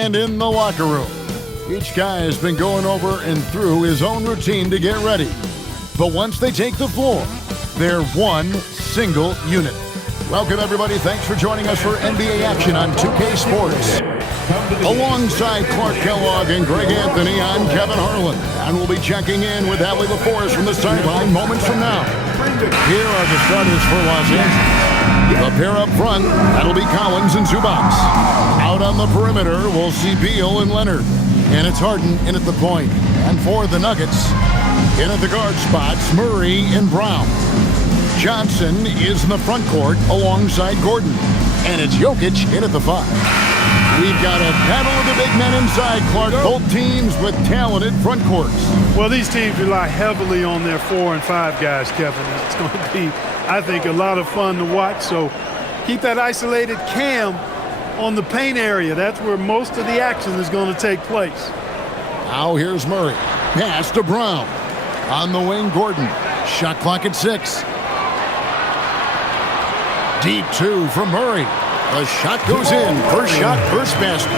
And in the locker room, each guy has been going over and through his own routine to get ready. But once they take the floor, they're one single unit. Welcome, everybody. Thanks for joining us for NBA action on 2K Sports. Alongside Clark Kellogg and Greg Anthony, I'm Kevin Harlan. And we'll be checking in with Allie LaForest from the sideline moments from now. Here are the starters for Los Angeles. The pair up front, that'll be Collins and Zubac. Out on the perimeter, we'll see Beal and Leonard. And it's Harden in at the point. And for the Nuggets, in at the guard spots, Murray and Brown. Johnson is in the front court alongside Gordon. And it's Jokic in at the 5. We've got a battle of the big men inside, Clark. Both teams with talented front courts. Well, these teams rely heavily on their 4 and 5 guys, Kevin. It's going to be, I think, a lot of fun to watch. So keep that isolated cam on the paint area. That's where most of the action is going to take place. Now here's Murray. Pass to Brown. On the wing, Gordon. Shot clock at 6. Deep 2 from Murray. The shot goes in. First shot, first basket.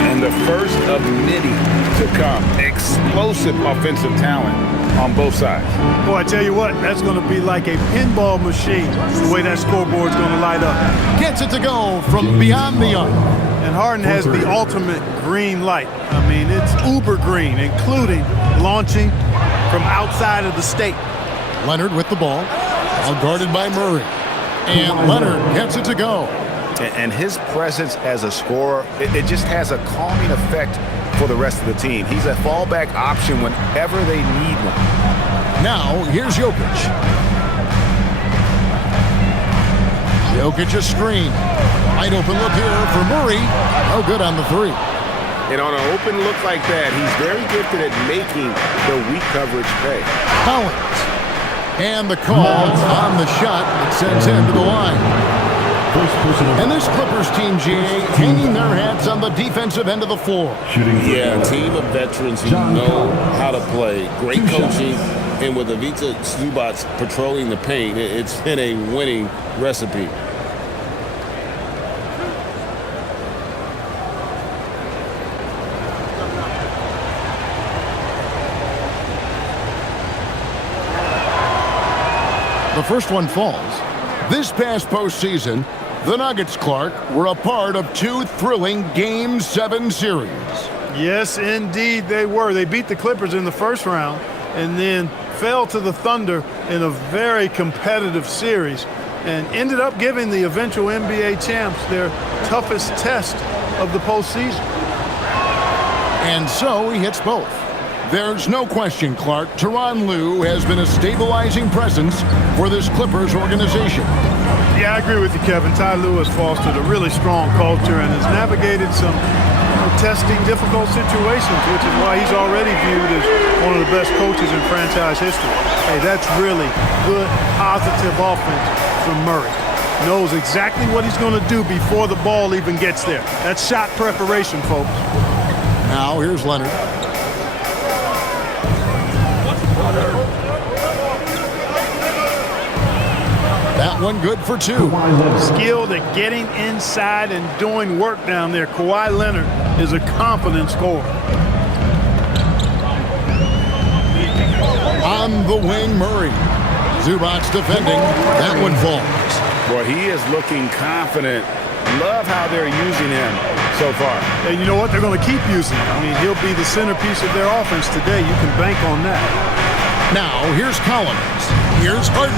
And the first of many to come. Explosive offensive talent on both sides. Boy, I tell you what, that's going to be like a pinball machine, the way that scoreboard's going to light up. Gets it to go from beyond the arc. And Harden has the ultimate green light. I mean, it's uber green, including launching from outside of the state. Leonard with the ball. All guarded by Murray. And Leonard gets it to go. And his presence as a scorer, it just has a calming effect for the rest of the team. He's a fallback option whenever they need one. Now, here's Jokic. Jokic a screen. Wide open look here for Murray. No good on the 3. And on an open look like that, he's very gifted at making the weak coverage pay. Collins. And the call on the shot that sends him to the line. And this Clippers team, GA, hanging their hats on the defensive end of the floor. Yeah, a team of veterans who know how to play. Great coaching, and with Ivica Zubac patrolling the paint, it's been a winning recipe. The first one falls. This past postseason, the Nuggets, Clark, were a part of 2 thrilling Game 7 series. Yes, indeed they were. They beat the Clippers in the first round and then fell to the Thunder in a very competitive series and ended up giving the eventual NBA champs their toughest test of the postseason. And so he hits both. There's no question, Clark, Tyronn Lue has been a stabilizing presence for this Clippers organization. Yeah, I agree with you, Kevin. Ty Lue has fostered a really strong culture and has navigated some testing, difficult situations, which is why he's already viewed as one of the best coaches in franchise history. Hey, that's really good, positive offense from Murray. Knows exactly what he's going to do before the ball even gets there. That's shot preparation, folks. Now here's Leonard. That one good for 2. Skilled at getting inside and doing work down there. Kawhi Leonard is a confident scorer. On the wing, Murray. Zubac defending. That one falls. Boy, he is looking confident. Love how they're using him so far. And you know what? They're going to keep using him. I mean, he'll be the centerpiece of their offense today. You can bank on that. Now, here's Collins. Here's Harden.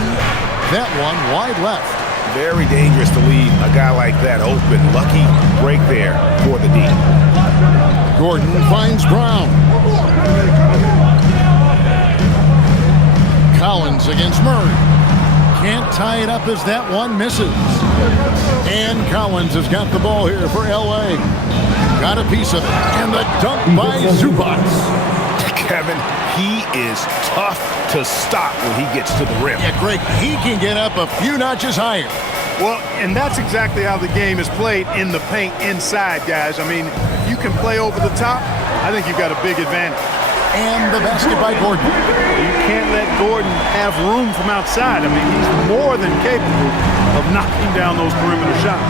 That one wide left. Very dangerous to leave a guy like that open. Lucky break there for the D. Gordon finds Brown. Collins against Murray. Can't tie it up as that one misses. And Collins has got the ball here for L.A. Got a piece of it. And the dunk by Zubac. Kevin, he is tough to stop when he gets to the rim. Yeah, Greg, he can get up a few notches higher. Well, and that's exactly how the game is played in the paint inside, guys. I mean, if you can play over the top, I think you've got a big advantage. And the basket by Gordon. You can't let Gordon have room from outside. I mean, he's more than capable of knocking down those perimeter shots.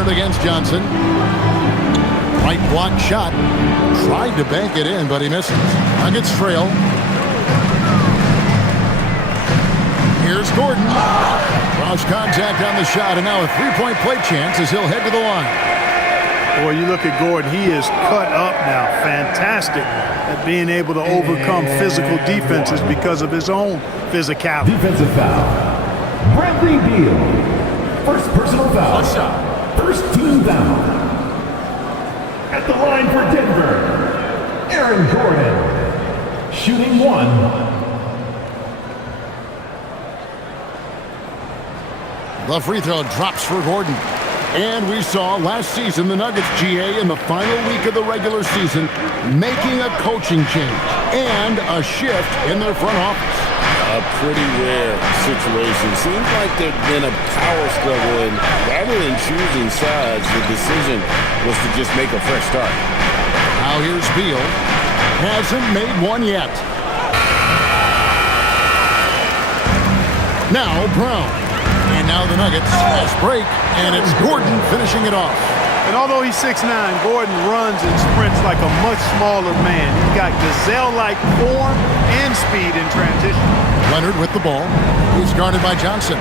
Leonard against Johnson. Right block shot. Tried to bank it in, but he misses. Nuggets trail. Here's Gordon. Cross contact on the shot, and now a three-point play chance as he'll head to the line. Boy, you look at Gordon, he is cut up now. Fantastic at being able to overcome physical defenses because of his own physicality. Defensive foul. Bradley Beal. First personal foul. First team foul. At the line for Denver, Aaron Gordon. Shooting one. The free throw drops for Gordon. And we saw last season the Nuggets GA in the final week of the regular season making a coaching change and a shift in their front office. A pretty rare situation. Seems like there's been a power struggle, and rather than choosing sides, the decision was to just make a fresh start. Now here's Beal. Hasn't made one yet. Now Brown. And now the Nuggets fast break, and it's Gordon finishing it off. And although he's 6'9", Gordon runs and sprints like a much smaller man. He's got gazelle-like form and speed in transition. Leonard with the ball. He's guarded by Johnson.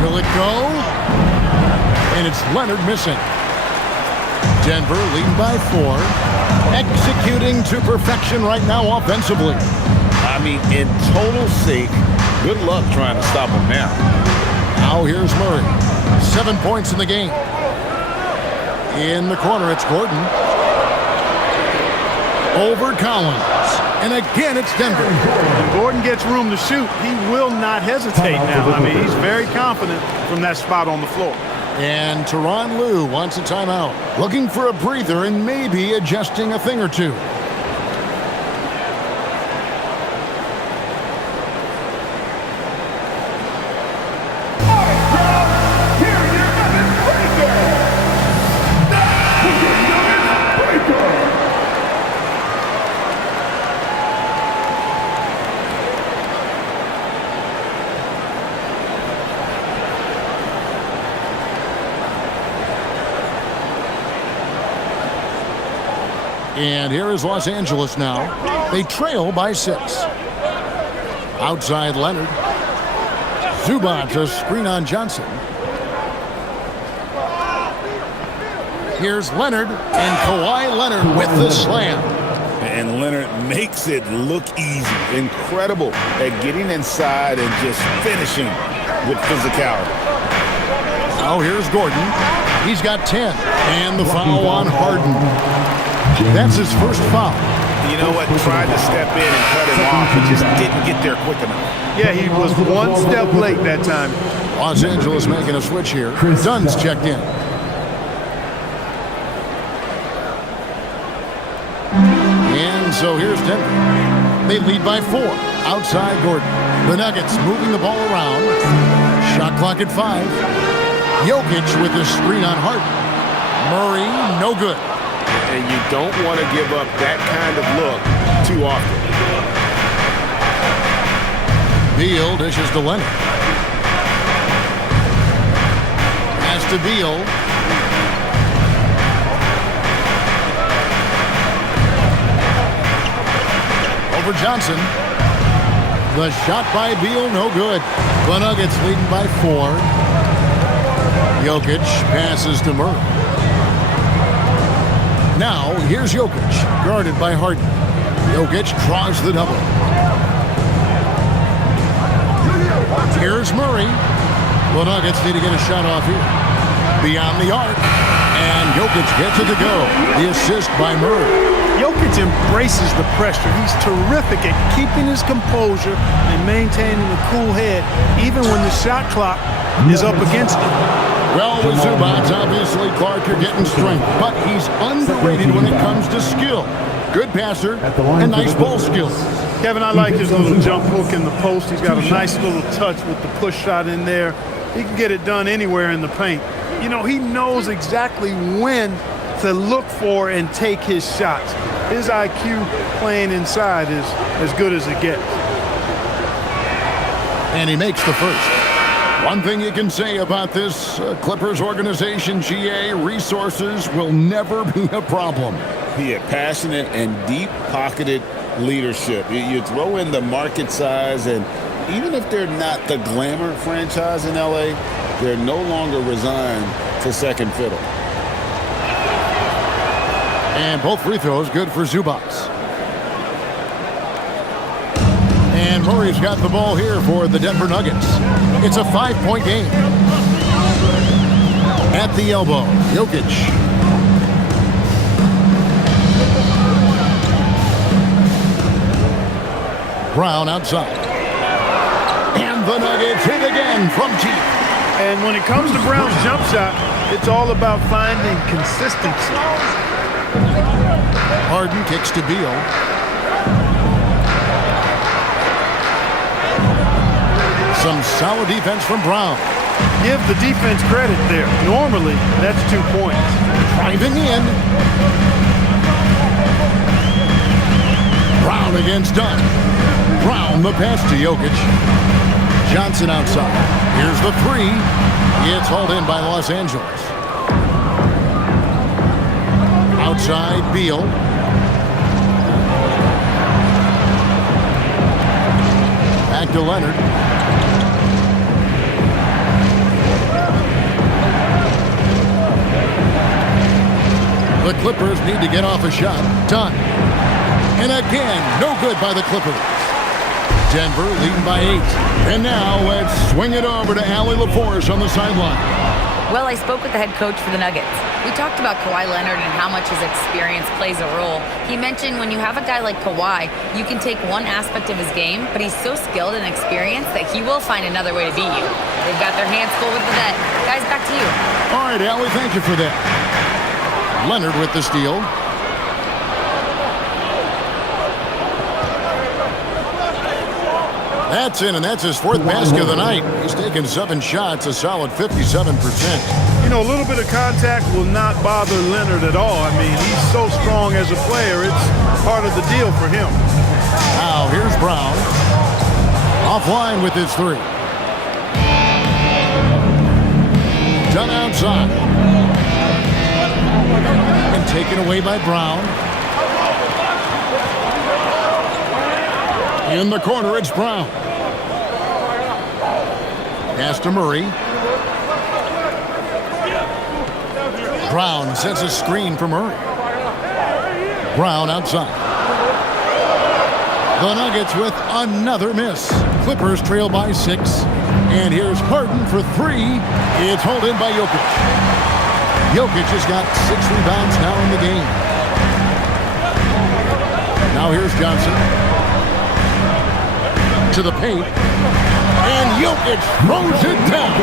Will it go? And it's Leonard missing. Denver leading by 4. Executing to perfection right now offensively. I mean, in total sync. Good luck trying to stop him now. Now here's Murray. 7 points in the game. In the corner, it's Gordon. Over Collins. And again, it's Denver. When Gordon gets room to shoot, he will not hesitate now. I mean, he's very confident from that spot on the floor. And Tyronn Lue wants a timeout. Looking for a breather and maybe adjusting a thing or two. And here is Los Angeles now. They trail by 6. Outside Leonard. Zubac a screen on Johnson. Here's Leonard, and Kawhi Leonard with the slam. And Leonard makes it look easy. Incredible at getting inside and just finishing with physicality. Now here's Gordon. He's got 10. And the foul on Harden. That's his first foul. You know what? Tried to step in and cut him off. He just didn't get there quick enough. Yeah, he was one step late that time. Los Angeles making a switch here. Dunn's checked in. And so here's Denver. They lead by 4. Outside Gordon. The Nuggets moving the ball around. Shot clock at 5. Jokic with the screen on Harden. Murray, no good. And you don't want to give up that kind of look too often. Beal dishes to Leonard. Pass to Beal. Over Johnson. The shot by Beal, no good. The Nuggets leading by 4. Jokic passes to Murray. Now, here's Jokic, guarded by Harden. Jokic draws the double. Here's Murray. The Nuggets need to get a shot off here. Beyond the arc. And Jokic gets it to go. The assist by Murray. Jokic embraces the pressure. He's terrific at keeping his composure and maintaining a cool head, even when the shot clock is up against him. Well, with Zubac, obviously, Clark, you're getting strength, but he's underrated when it comes to skill. Good passer and nice ball skills. Kevin, I like his little jump hook in the post. He's got a nice little touch with the push shot in there. He can get it done anywhere in the paint. You know, he knows exactly when to look for and take his shots. His IQ playing inside is as good as it gets. And he makes the first. One thing you can say about this Clippers organization, GA, resources will never be a problem. He had passionate and deep-pocketed leadership. You throw in the market size, and even if they're not the glamour franchise in LA, they're no longer resigned to second fiddle. And both free throws good for Zubac. And Murray's got the ball here for the Denver Nuggets. It's a 5-point game. At the elbow, Jokic. Brown outside. And the Nuggets hit again from deep. And when it comes to Brown's jump shot, it's all about finding consistency. Harden kicks to Beal. Some solid defense from Brown. Give the defense credit there. Normally, that's 2 points. Driving in. Brown against Dunn. Brown the pass to Jokic. Johnson outside. Here's the three. It's hauled in by Los Angeles. Outside, Beal. Back to Leonard. The Clippers need to get off a shot. Done. And again, no good by the Clippers. Denver leading by 8. And now let's swing it over to Allie LaForce on the sideline. Well, I spoke with the head coach for the Nuggets. We talked about Kawhi Leonard and how much his experience plays a role. He mentioned when you have a guy like Kawhi, you can take one aspect of his game, but he's so skilled and experienced that he will find another way to beat you. They've got their hands full with the vet. Guys, back to you. All right, Allie, thank you for that. Leonard with the steal. That's in, and that's his 4th basket of the night. He's taken 7 shots, a solid 57%. You know, a little bit of contact will not bother Leonard at all. I mean, he's so strong as a player. It's part of the deal for him. Now, here's Brown. Offline with his 3. Done outside. And taken away by Brown. In the corner, it's Brown. Pass to Murray. Brown sets a screen for Murray. Brown outside. The Nuggets with another miss. Clippers trail by 6. And here's Harden for 3. It's hauled in by Jokic. Jokic has got 6 rebounds now in the game. Now here's Johnson. To the paint. And Jokic throws it down.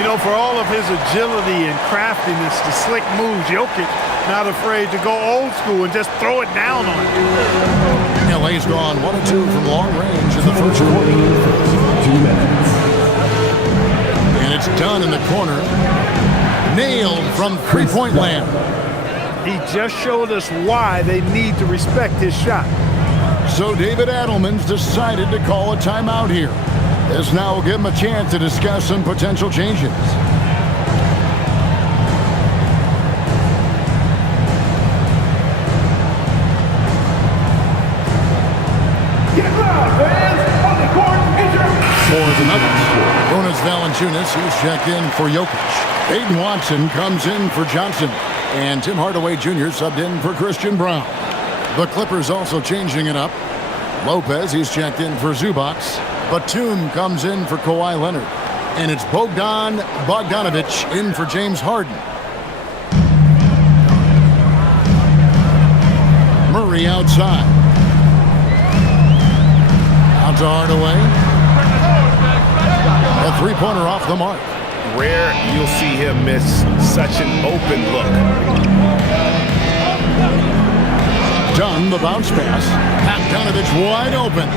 You know, for all of his agility and craftiness, the slick moves, Jokic not afraid to go old school and just throw it down on him. LA's gone 1 of 2 from long range in the first quarter. 2 minutes. And it's done in the corner. Nailed from three-point land. He just showed us why they need to respect his shot. So David Adelman's decided to call a timeout here. This now will give him a chance to discuss some potential changes. Get loud, fans! On the court, For the Nuggets, Jonas Valanciunas, he's checked in for Jokic. Aiden Watson comes in for Johnson. And Tim Hardaway Jr. subbed in for Christian Brown. The Clippers also changing it up. Lopez, he's checked in for Zubac. Batum comes in for Kawhi Leonard. And it's Bogdan Bogdanovic in for James Harden. Murray outside. Out to Hardaway. A three-pointer off the mark. Rare you'll see him miss such an open look. Dunn, the bounce pass. Bogdanovic wide open.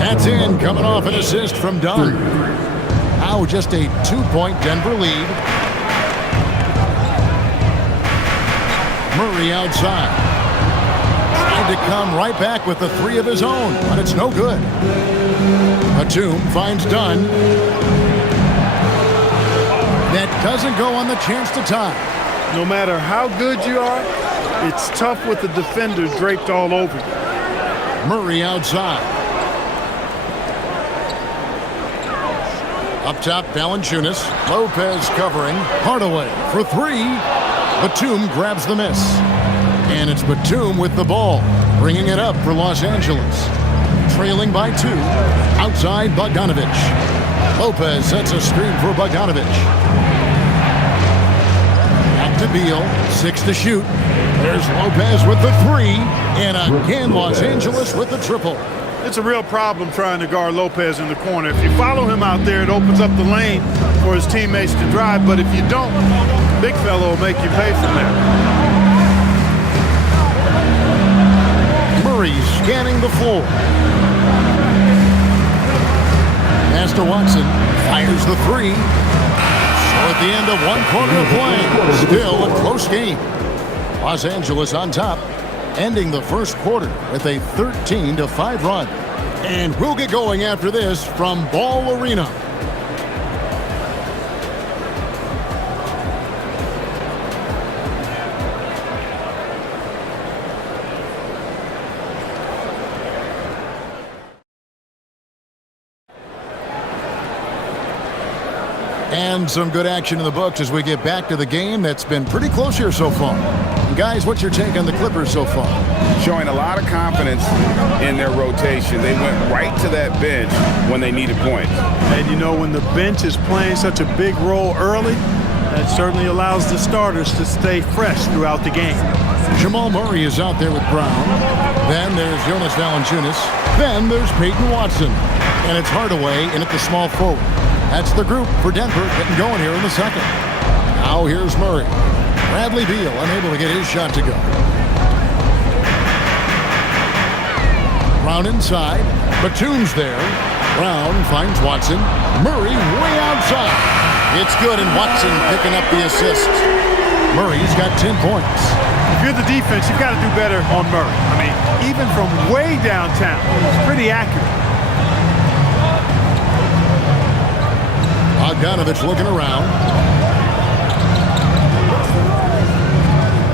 That's in, coming off an assist from Dunn. Now just a 2-point Denver lead. Murray outside. Tried to come right back with the 3 of his own, but it's no good. Batum finds Dunn. that doesn't go on the chance to tie. No matter how good you are, it's tough with the defender draped all over you. Murray outside. Up top, Valanciunas. Lopez covering. Hardaway for three. Batum grabs the miss. And it's Batum with the ball, bringing it up for Los Angeles. Trailing by 2. Outside, Bogdanovich. Lopez sets a screen for Bogdanovich. Back to Beal. 6 to shoot. There's Lopez with the 3. And again, Los Angeles with the triple. It's a real problem trying to guard Lopez in the corner. If you follow him out there, it opens up the lane for his teammates to drive. But if you don't, big fella will make you pay from there. Murray scanning the floor. Pass to Watson. Fires the 3. So at the end of 1 quarter of play, still a close game. Los Angeles on top, ending the first quarter with a 13-5 run. And we'll get going after this from Ball Arena. And some good action in the books as we get back to the game that's been pretty close here so far. Guys, what's your take on the Clippers so far? Showing a lot of confidence in their rotation. They went right to that bench when they needed points. And you know, when the bench is playing such a big role early, that certainly allows the starters to stay fresh throughout the game. Jamal Murray is out there with Brown. Then there's Jonas Valanciunas. Then there's Peyton Watson. And it's Hardaway in at the small forward. That's the group for Denver getting going here in the second. Now here's Murray. Bradley Beal unable to get his shot to go. Brown inside. Batum's there. Brown finds Watson. Murray way outside. It's good, and Watson picking up the assist. Murray's got 10 points. If you're the defense, you've got to do better on Murray. I mean, even from way downtown, he's pretty accurate. Bogdanovich looking around.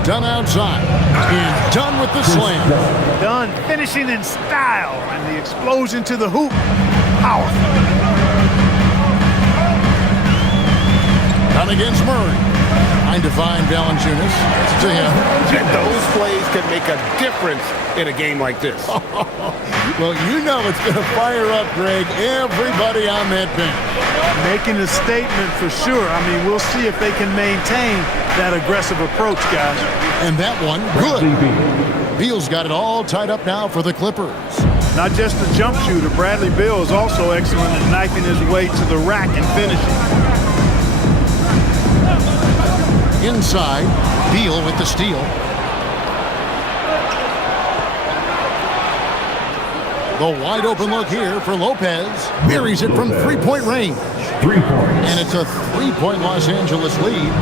Dunn outside. And Dunn with the slam. Dunn finishing in style, and the explosion to the hoop. Powerful. Dunn against Murray. Trying to find Valanciunas. It's to him. And those plays can make a difference in a game like this. Well, you know it's going to fire up, Greg, everybody on that bench. Making a statement for sure. I mean, we'll see if they can maintain that aggressive approach, guys. And that one, good. Beal's got it all tied up now for the Clippers. Not just the jump shooter, Bradley Beal is also excellent at knifing his way to the rack and finishing. Inside, Beal with the steal. The wide open look here for Lopez. Buries it from three-point range. 3 points. And it's a 3-point Los Angeles lead.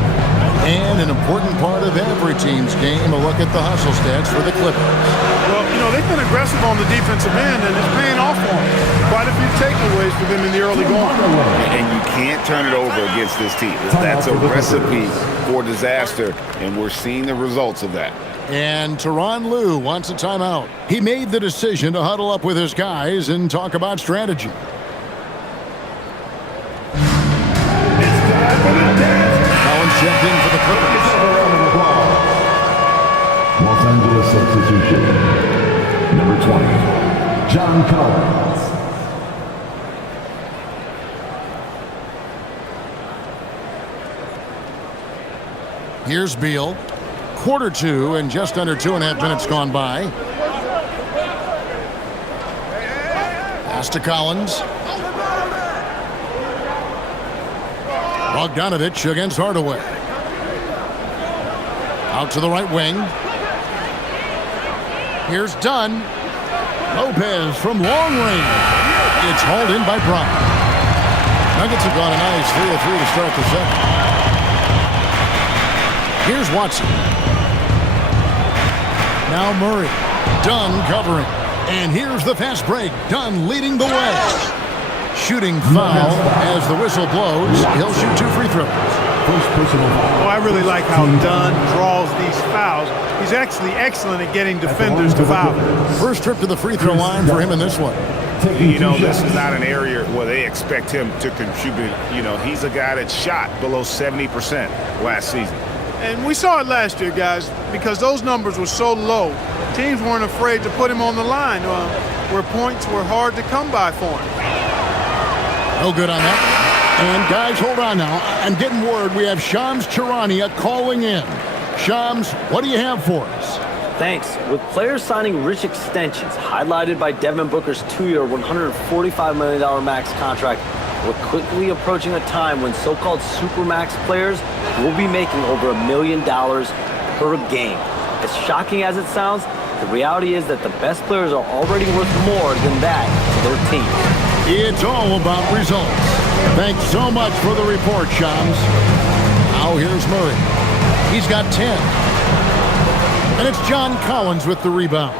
And an important part of every team's game, a look at the hustle stats for the Clippers. Well, you know, they've been aggressive on the defensive end, and it's paying off for them. Quite a few takeaways for them in the early going. And you can't turn it over against this team. That's a recipe for disaster, and we're seeing the results of that. And Tyronn Lue wants a timeout. He made the decision to huddle up with his guys and talk about strategy. Collins checked in for the Clippers. Los Angeles substitution. Number 20, John Collins. Here's Beal. Quarter 2 and just under 2.5 minutes gone by. Pass to Collins. Bogdanovich against Hardaway. Out to the right wing. Here's Dunn. Lopez from long range. It's hauled in by Brown. Nuggets have gone a nice 3-3 to start the second. Here's Watson. Now Murray. Dunn covering. And here's the fast break. Dunn leading the way. Shooting foul as the whistle blows. He'll shoot 2 free throws. Oh, I really like how Dunn draws these fouls. He's actually excellent at getting defenders to foul. First trip to the free throw line for him in this one. You know, this is not an area where they expect him to contribute. You know, he's a guy that shot below 70% last season. And we saw it last year, guys, because those numbers were so low. Teams weren't afraid to put him on the line where points were hard to come by for him. No good on that. And guys, hold on now. I'm getting word we have Shams Charania calling in. Shams, what do you have for us? Thanks. With players signing rich extensions, highlighted by Devin Booker's 2-year, $145 million max contract, we're quickly approaching a time when so-called supermax players will be making over $1 million per game. As shocking as it sounds, the reality is that the best players are already worth more than that to their team. It's all about results. Thanks so much for the report, Shams. Now here's Murray. He's got 10. And it's John Collins with the rebound.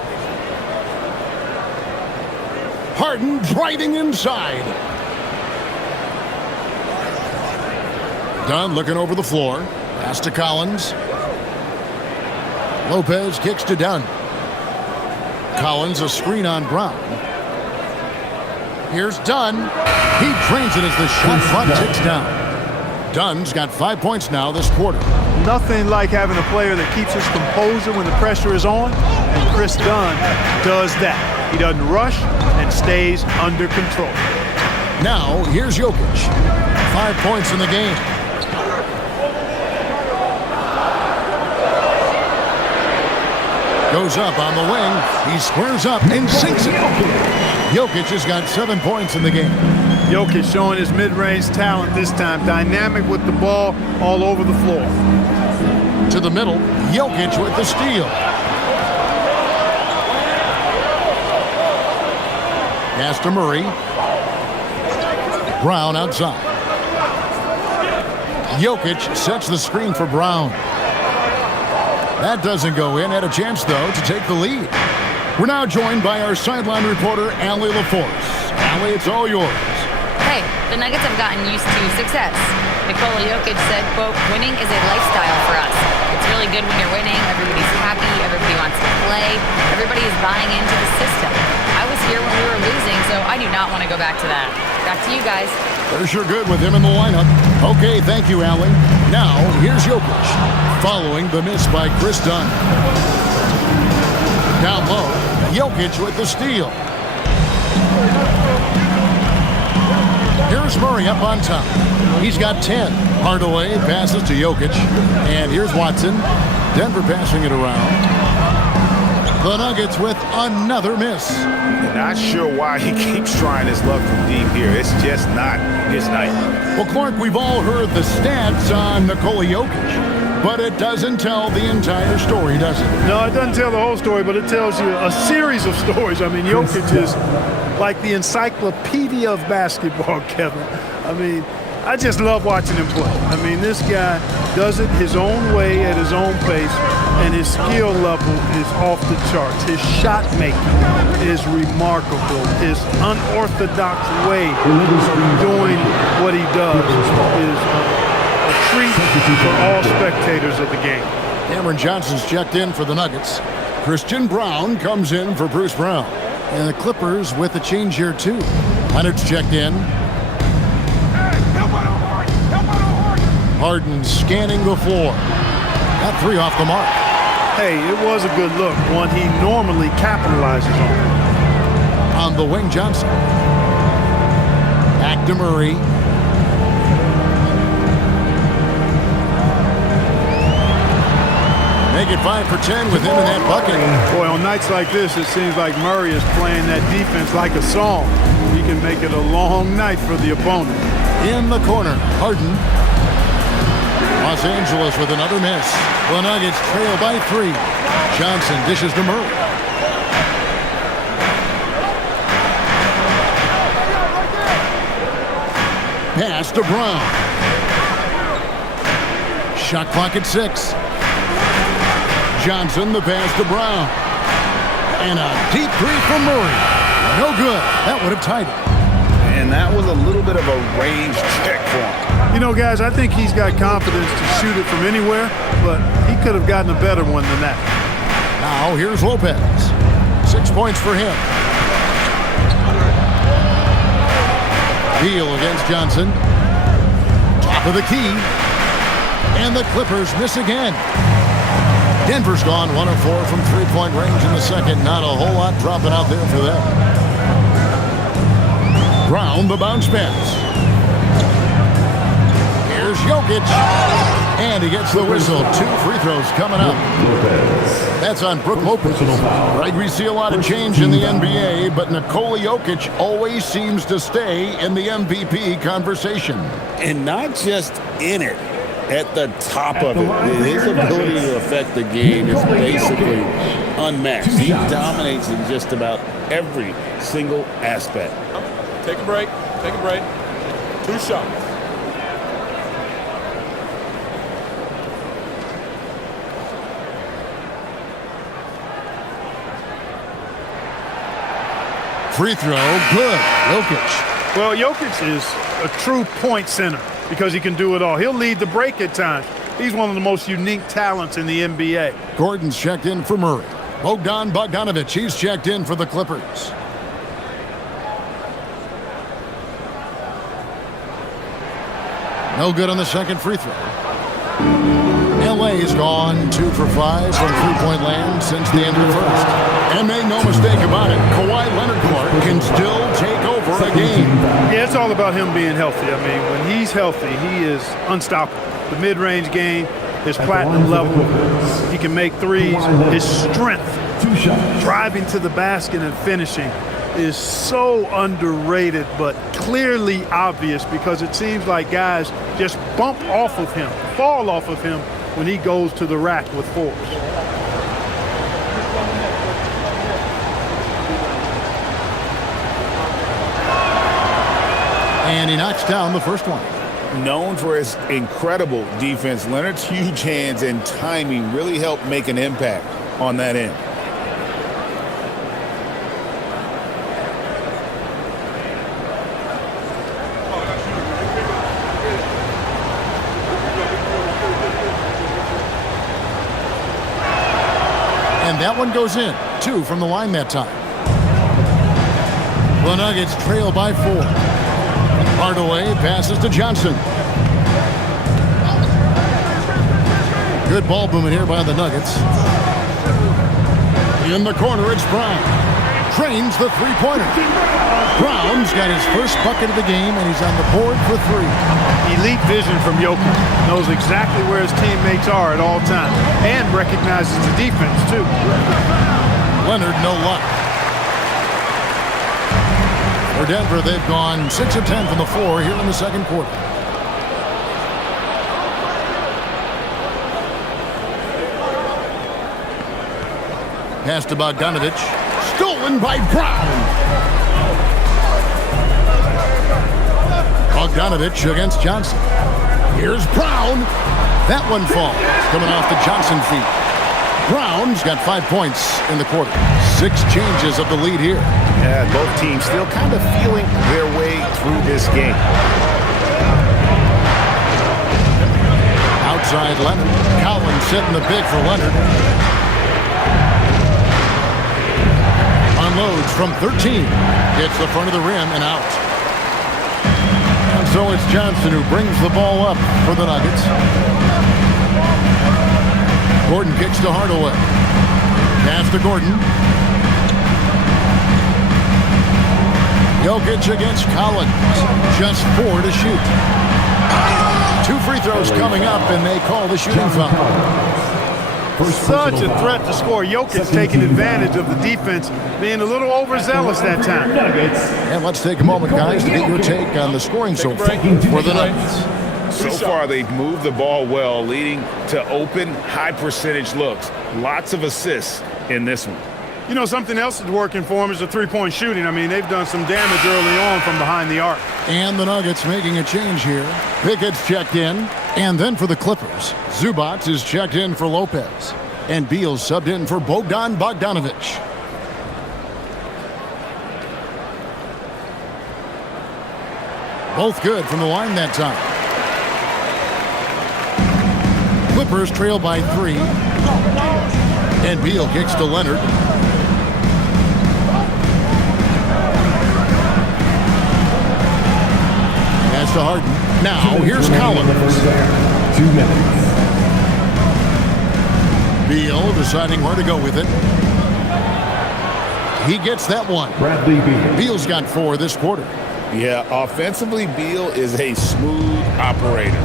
Harden driving inside. Dunn looking over the floor. Pass to Collins. Lopez kicks to Dunn. Collins a screen on Brown. Here's Dunn. He drains it as the shot clock ticks down. Dunn's got 5 points now this quarter. Nothing like having a player that keeps his composure when the pressure is on, and Chris Dunn does that. He doesn't rush and stays under control. Now, here's Jokic. 5 points in the game. Goes up on the wing. He squares up and sinks it. Jokic has got 7 points in the game. Jokic showing his mid-range talent this time. Dynamic with the ball all over the floor. To the middle. Jokic with the steal. Pass to Murray. Brown outside. Jokic sets the screen for Brown. That doesn't go in. Had a chance, though, to take the lead. We're now joined by our sideline reporter, Allie LaForce. Allie, it's all yours. Hey, the Nuggets have gotten used to success. Nikola Jokic said, quote, winning is a lifestyle for us. It's really good when you're winning. Everybody's happy. Everybody wants to play. Everybody is buying into the system. I was here when we were losing, so I do not want to go back to that. Back to you guys. They're sure good with him in the lineup. Okay, thank you, Allie. Now, here's Jokic, following the miss by Chris Dunn. Down low, Jokic with the steal. Here's Murray up on top. He's got 10. Hardaway passes to Jokic. And here's Watson. Denver passing it around. The Nuggets with another miss. Not sure why he keeps trying his luck from deep here. It's just not his night. Well, Clark, we've all heard the stats on Nikola Jokic, but it doesn't tell the entire story, does it? No, it doesn't tell the whole story, but it tells you a series of stories. I mean, Jokic is like the encyclopedia of basketball, Kevin. I mean, I just love watching him play. I mean, this guy does it his own way at his own pace, and his skill level is off the charts. His shot making is remarkable. His unorthodox way of doing what he does is a treat for all spectators of the game. Cameron Johnson's checked in for the Nuggets. Christian Brown comes in for Bruce Brown. And the Clippers with a change here, too. Leonard's checked in. Harden scanning the floor. Got 3 off the mark. Hey, it was a good look, one he normally capitalizes on. On the wing, Johnson. Back to Murray. Make it 5 for 10 with him in that bucket. Boy, on nights like this, it seems like Murray is playing that defense like a song. He can make it a long night for the opponent. In the corner, Harden. Los Angeles with another miss. The Nuggets trail by 3. Johnson dishes to Murray. Pass to Brown. Shot clock at 6. Johnson, the pass to Brown. And a deep 3 from Murray. No good. That would have tied it. And that was a little bit of a range check for him. You know, guys, I think he's got confidence to shoot it from anywhere, but he could have gotten a better one than that. Now here's Lopez. 6 points for him. Beal against Johnson. Top of the key. And the Clippers miss again. Denver's gone 1 of 4 from three-point range in the second. Not a whole lot dropping out there for them. Brown, the bounce pass. Here's Jokic. And he gets the whistle. 2 free throws coming up. That's on Brook Lopez. Right, we see a lot of change in the NBA, but Nikola Jokic always seems to stay in the MVP conversation. And not just in it, at the top of it. His ability to affect the game is basically unmatched. He dominates in just about every single aspect. Take a break. Take a break. 2 shots. Free throw, good. Jokic. Well, Jokic is a true point center because he can do it all. He'll lead the break at times. He's one of the most unique talents in the NBA. Gordon's checked in for Murray. Bogdanovich, he's checked in for the Clippers. No good on the second free throw. LA's gone 2 for 5 from three-point land since the end of the first. And make no mistake about it, Kawhi Leonard Clark can still take over a game. Yeah, it's all about him being healthy. I mean, when he's healthy, he is unstoppable. The mid-range game, his platinum level, he can make threes. His strength, driving to the basket and finishing, is so underrated but clearly obvious because it seems like guys just bump off of him, fall off of him when he goes to the rack with force. And he knocks down the first one. Known for his incredible defense, Leonard's huge hands and timing really helped make an impact on that end. And that one goes in. 2 from the line that time. The Nuggets trail by 4. Hardaway passes to Johnson. Good ball movement here by the Nuggets. In the corner, it's Brown. Trains the three-pointer. Brown's got his first bucket of the game, and he's on the board for 3. Elite vision from Jokic. Knows exactly where his teammates are at all times and recognizes the defense, too. Leonard, no luck. For Denver, they've gone 6 of 10 from the floor here in the second quarter. Pass to Bogdanovich. Stolen by Brown. Bogdanovich against Johnson. Here's Brown. That one falls. Coming off the Johnson feet. Brown's got 5 points in the quarter. 6 changes of the lead here. Yeah, both teams still kind of feeling their way through this game. Outside Leonard. Collins setting the big for Leonard. Unloads from 13. Hits the front of the rim and out. And so it's Johnson who brings the ball up for the Nuggets. Gordon kicks to Hardaway. Pass to Gordon. Jokic against Collins. Just 4 to shoot. 2 free throws coming up, and they call the shooting foul. Such a threat to score. Jokic taking advantage of the defense, being a little overzealous that time. And let's take a moment, guys, to get your take on the scoring so far for the Nuggets. So far, they've moved the ball well, leading to open, high-percentage looks. Lots of assists in this one. You know, something else that's working for them is the three-point shooting. I mean, they've done some damage early on from behind the arc. And the Nuggets making a change here. Pickett's checked in. And then for the Clippers, Zubac is checked in for Lopez. And Beal's subbed in for Bogdanovich. Both good from the line that time. Clippers trail by 3. And Beal kicks to Leonard. Pass to Harden. Now, here's Collins. 2 minutes. Beal deciding where to go with it. He gets that one. Bradley Beal. Beal's got 4 this quarter. Yeah, offensively, Beal is a smooth operator.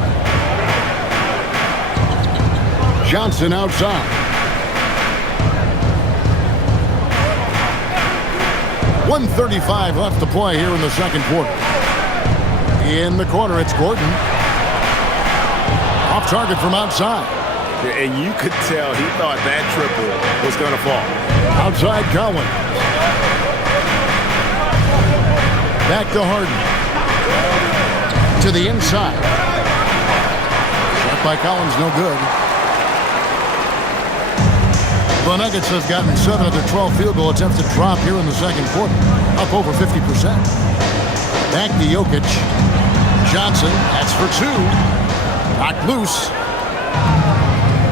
Johnson outside. 1:35 left to play here in the second quarter. In the corner, it's Gordon. Off target from outside. And you could tell he thought that triple was going to fall. Outside Collins. Back to Harden. To the inside. Shot by Collins, no good. The Nuggets have gotten 7 of their 12 field goal attempts to drop here in the second quarter. Up over 50%. Back to Jokic. Johnson, that's for 2. Knocked loose.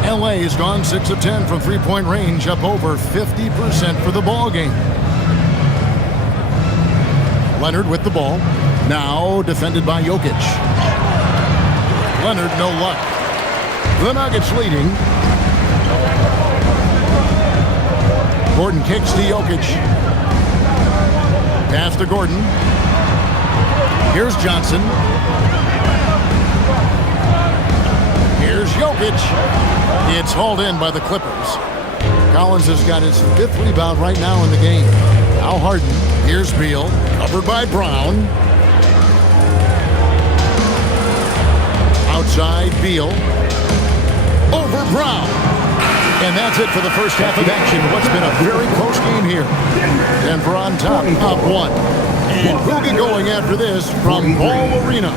LA has gone 6 of 10 from three-point range, up over 50% for the ball game. Leonard with the ball. Now defended by Jokic. Leonard, no luck. The Nuggets leading. Gordon kicks to Jokic. Pass to Gordon. Here's Johnson. Here's Jokic. It's hauled in by the Clippers. Collins has got his 5th rebound right now in the game. Now Harden. Here's Beal. Covered by Brown. Outside Beal. Over Brown. And that's it for the first half of action. What's been a very close game here. Denver on top, up 1. And who'll get going after this from Ball Arena?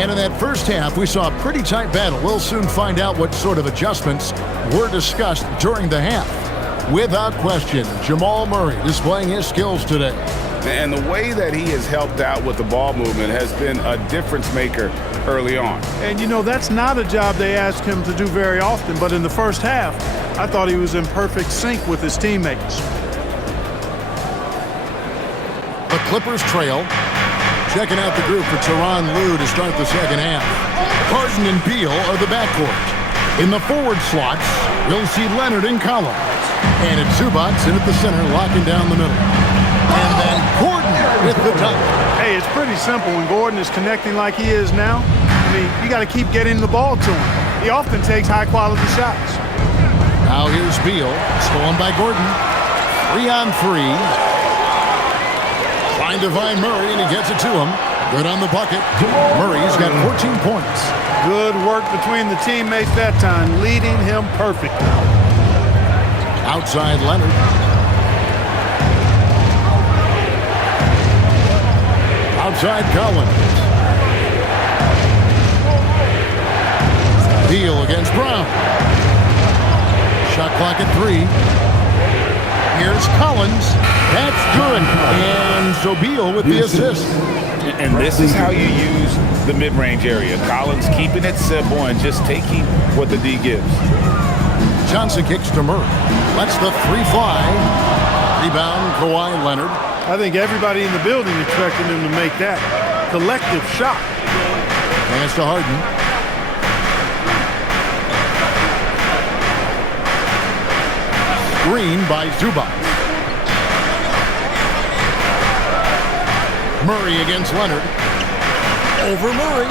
And in that first half, we saw a pretty tight battle. We'll soon find out what sort of adjustments were discussed during the half. Without question, Jamal Murray displaying his skills today. And the way that he has helped out with the ball movement has been a difference maker early on. And, you know, that's not a job they ask him to do very often. But in the first half, I thought he was in perfect sync with his teammates. The Clippers trail. Checking out the group for Tyronn Lue to start the second half. Harden and Beal are the backcourt. In the forward slots, we'll see Leonard and Collins. And it's Zubac in at the center, locking down the middle. And then Gordon with the dunk. Hey, it's pretty simple when Gordon is connecting like he is now. I mean, you got to keep getting the ball to him. He often takes high-quality shots. Now here's Beal, stolen by Gordon. 3 on 3. Trying to find Murray, and he gets it to him. Good on the bucket. Murray's got 14 points. Good work between the teammates that time, leading him perfectly. Outside Leonard. Outside Collins. Beal against Brown. Shot clock at 3. Here's Collins. That's good. And so Beal with the assist. And this is how you use the mid-range area. Collins keeping it simple and just taking what the D gives. Johnson kicks to Murray. Lets the 3 fly. Rebound, Kawhi Leonard. I think everybody in the building expected him to make that collective shot. Pass to Harden. Screen by Zubac. Murray against Leonard. Over Murray.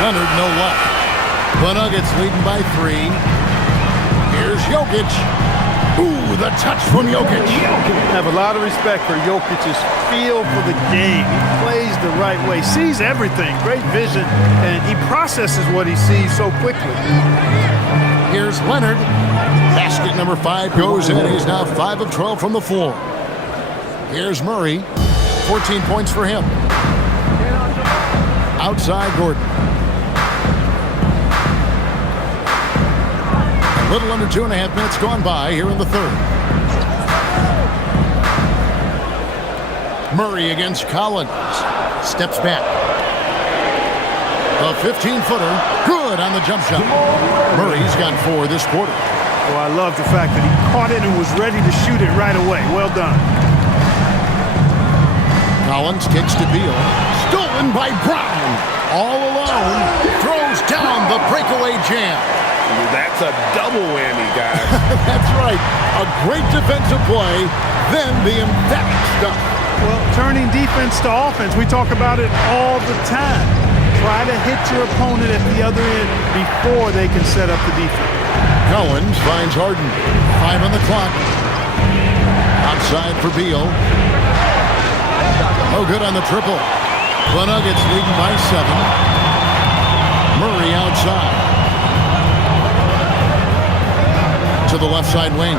Leonard no luck. The Nuggets leading by 3. Here's Jokic. Ooh, the touch from Jokic. I have a lot of respect for Jokic's feel for the game. He plays the right way, sees everything, great vision, and he processes what he sees so quickly. Here's Leonard. Basket number 5 goes in. He's now 5 of 12 from the floor. Here's Murray. 14 points for him. Outside Gordon. A little under 2.5 minutes gone by here in the third. Murray against Collins. Steps back. A 15-footer. Good on the jump shot. Murray's got 4 this quarter. Oh, I love the fact that he caught it and was ready to shoot it right away. Well done. Collins kicks to Beal. Stolen by Brown. All alone. Throws down the breakaway jam. That's a double whammy, guys. That's right. A great defensive play, then the emphatic stuff. Well, turning defense to offense, we talk about it all the time. Try to hit your opponent at the other end before they can set up the defense. Collins finds Harden. 5 on the clock. Outside for Beal. No good on the triple. The Nuggets leading by 7. Murray outside. To the left side wing.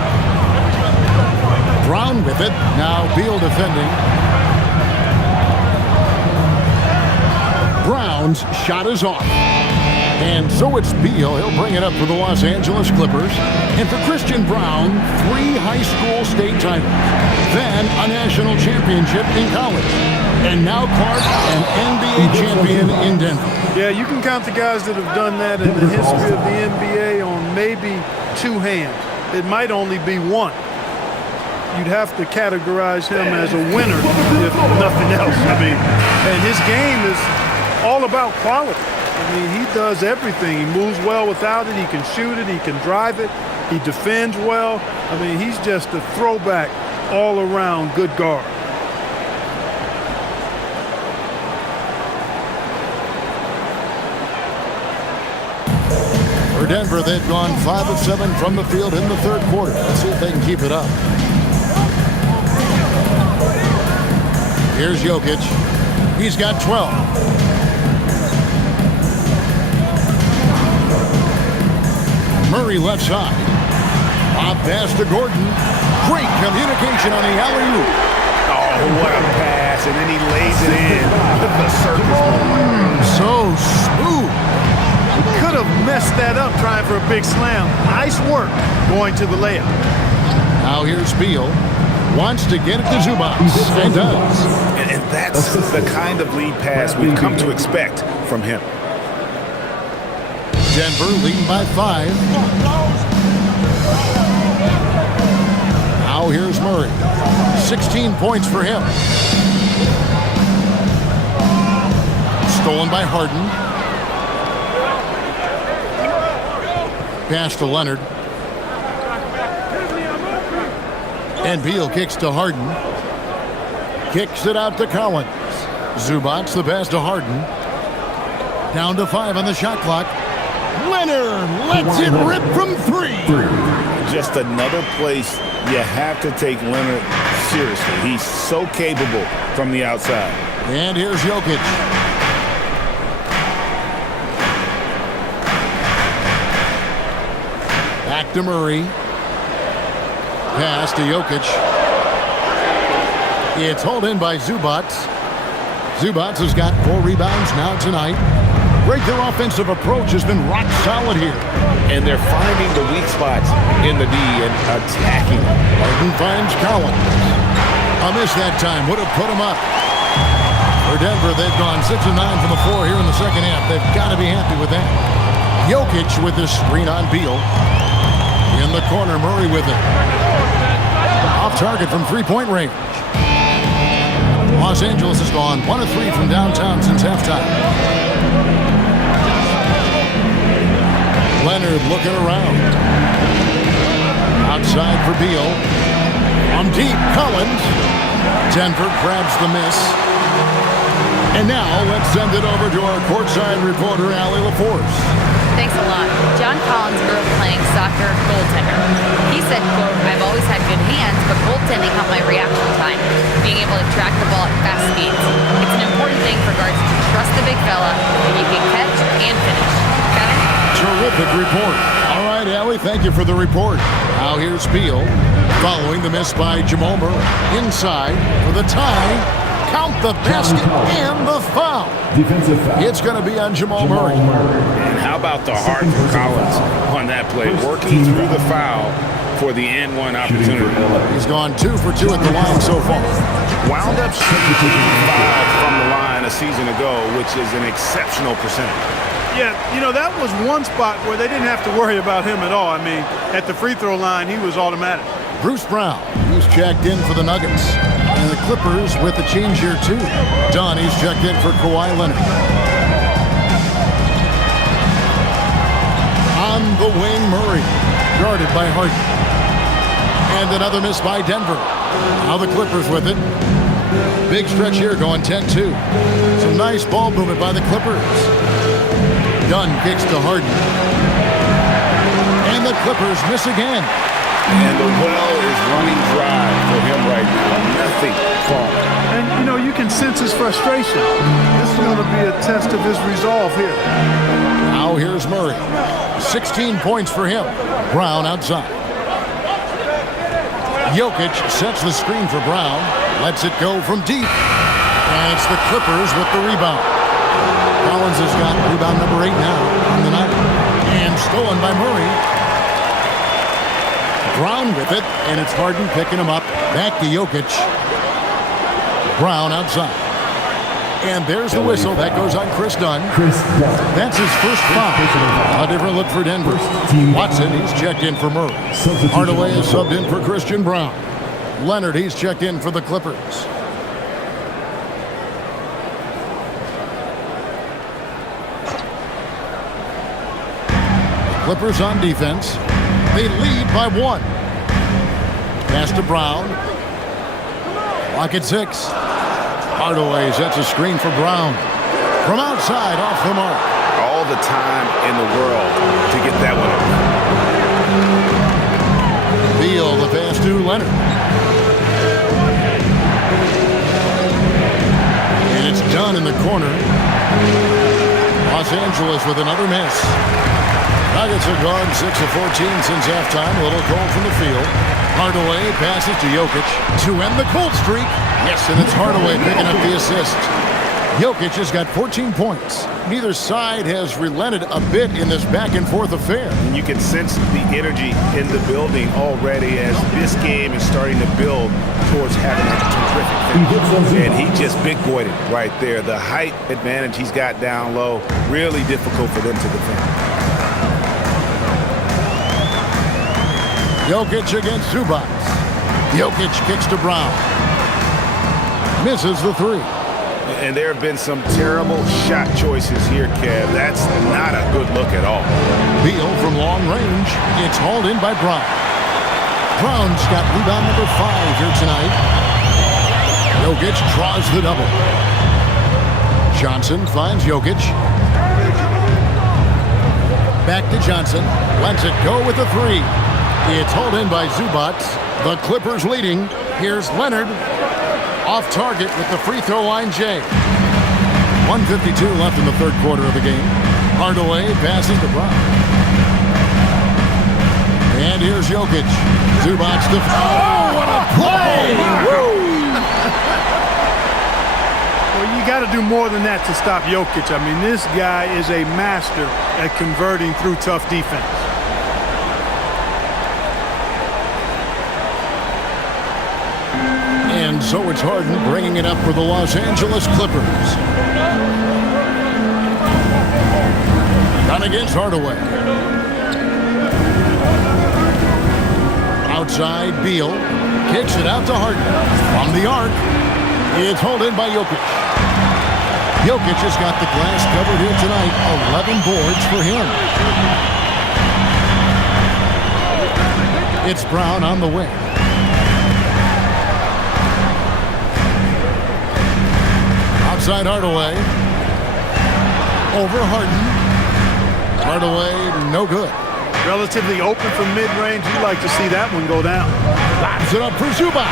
Brown with it. Now Beal defending. Brown's shot is off. And so it's Beal. He'll bring it up for the Los Angeles Clippers. And for Christian Brown, 3 high school state titles. Then a national championship in college. And now Clark, an NBA champion in Denver. Yeah, you can count the guys that have done that in the history of the NBA on maybe 2 hands. It might only be 1. You'd have to categorize him as a winner if nothing else. I mean, and his game is all about quality. I mean, he does everything. He moves well without it. He can shoot it. He can drive it. He defends well. I mean, he's just a throwback all-around good guard. For Denver, they've gone 5 of 7 from the field in the third quarter. Let's see if they can keep it up. Here's Jokic. He's got 12. Murray left side. Off pass to Gordon. Great communication on the alley-oop. Oh, what a pass. And then he lays it in. The circus. So smooth. Could have messed that up trying for a big slam. Nice work going to the layup. Now here's Beal. Wants to get it to Zubac. And does. And that's the kind of lead pass we've come to expect from him. Denver leading by 5. Now here's Murray. 16 points for him. Stolen by Harden. Pass to Leonard. And Beal kicks to Harden. Kicks it out to Collins. Zubac the pass to Harden. Down to 5 on the shot clock. Leonard lets it rip from 3. Just another place you have to take Leonard seriously. He's so capable from the outside. And here's Jokic. Back to Murray. Pass to Jokic. It's hauled in by Zubac. Zubac has got 4 rebounds now tonight. Great, their offensive approach has been rock solid here. And they're finding the weak spots in the D and attacking. Harden finds Collins. A miss that time would have put him up. For Denver, they've gone 6 of 9 from the floor here in the second half. They've got to be happy with that. Jokic with the screen on Beal. In the corner, Murray with it. Off target from 3-point range. Los Angeles has gone 1 of 3 from downtown since halftime. Leonard looking around. Outside for Beal. From deep, Collins. Denver grabs the miss. And now let's send it over to our courtside reporter, Allie LaForce. Thanks a lot. John Collins grew up playing soccer goaltender. He said, quote, "I've always had good hands, but goaltending helped my reaction time, being able to track the ball at fast speeds. It's an important thing for guards to trust the big fella that you can catch and finish." Kevin? Terrific report. All right, Allie, thank you for the report. Now here's Beal, following the miss by Jamal Murray. Inside for the tie. Count the basket and the foul. Defensive foul. It's going to be on Jamal Murray. And how about the heart for Collins on that play? Working through the foul for the and-one opportunity. He's gone 2 for 2 at the line so far. Wound up shooting 5 from the line a season ago, which is an exceptional percentage. Yeah, you know, that was one spot where they didn't have to worry about him at all. I mean, at the free throw line, he was automatic. Bruce Brown, he's checked in for the Nuggets. And the Clippers with the change here, too. Dunn, he's checked in for Kawhi Leonard. On the wing, Murray, guarded by Harden. And another miss by Denver. Now the Clippers with it. Big stretch here, going 10-2. Some nice ball movement by the Clippers. Dunn kicks to Harden. And the Clippers miss again. And the well is running dry for him right now. Nothing falling. And, you know, you can sense his frustration. This is going to be a test of his resolve here. Now here's Murray. 16 points for him. Brown outside. Jokic sets the screen for Brown. Lets it go from deep. And it's the Clippers with the rebound. Collins has got rebound number 8 now on the night. And stolen by Murray. Brown with it, and it's Harden picking him up. Back to Jokic. Brown outside. And there's the whistle. That goes on Chris Dunn. That's his first foul. A different look for Denver. Watson, he's checked in for Murray. Hardaway is subbed in for Christian Brown. Leonard, he's checked in for the Clippers. Clippers on defense. They lead by 1. Pass to Brown. Lock at 6. Hardaway sets a screen for Brown. From outside, off the mark. All the time in the world to get that one off. Beal, the pass to Leonard. And it's done in the corner. Los Angeles with another miss. Nuggets have gone 6 of 14 since halftime. A little cold from the field. Hardaway passes to Jokic to end the cold streak. Yes, and it's Hardaway picking up the assist. Jokic has got 14 points. Neither side has relented a bit in this back-and-forth affair. And you can sense the energy in the building already as this game is starting to build towards having a terrific finish. And he just big-boyed it right there. The height advantage he's got down low, really difficult for them to defend. Jokic against Zubac. Jokic kicks to Brown. Misses the 3. And there have been some terrible shot choices here, Kev. That's not a good look at all. Beal from long range. It's hauled in by Brown. Brown's got rebound number 5 here tonight. Jokic draws the double. Johnson finds Jokic. Back to Johnson. Lets it go with the 3. It's hauled in by Zubac. The Clippers leading. Here's Leonard. Off target with the free throw line, Jay. 1:52 left in the third quarter of the game. Hardaway passes to Brown. And here's Jokic. Zubac to... Oh, what a play! Well, you got to do more than that to stop Jokic. I mean, this guy is a master at converting through tough defense. And so it's Harden bringing it up for the Los Angeles Clippers. Done against Hardaway. Outside, Beal kicks it out to Harden. From the arc, it's hauled in by Jokic. Jokic has got the glass covered here tonight. 11 boards for him. It's Brown on the wing. Outside Hardaway. Over Harden. Hardaway, no good. Relatively open from mid-range. You'd like to see that one go down. Lobs it up for Zubac.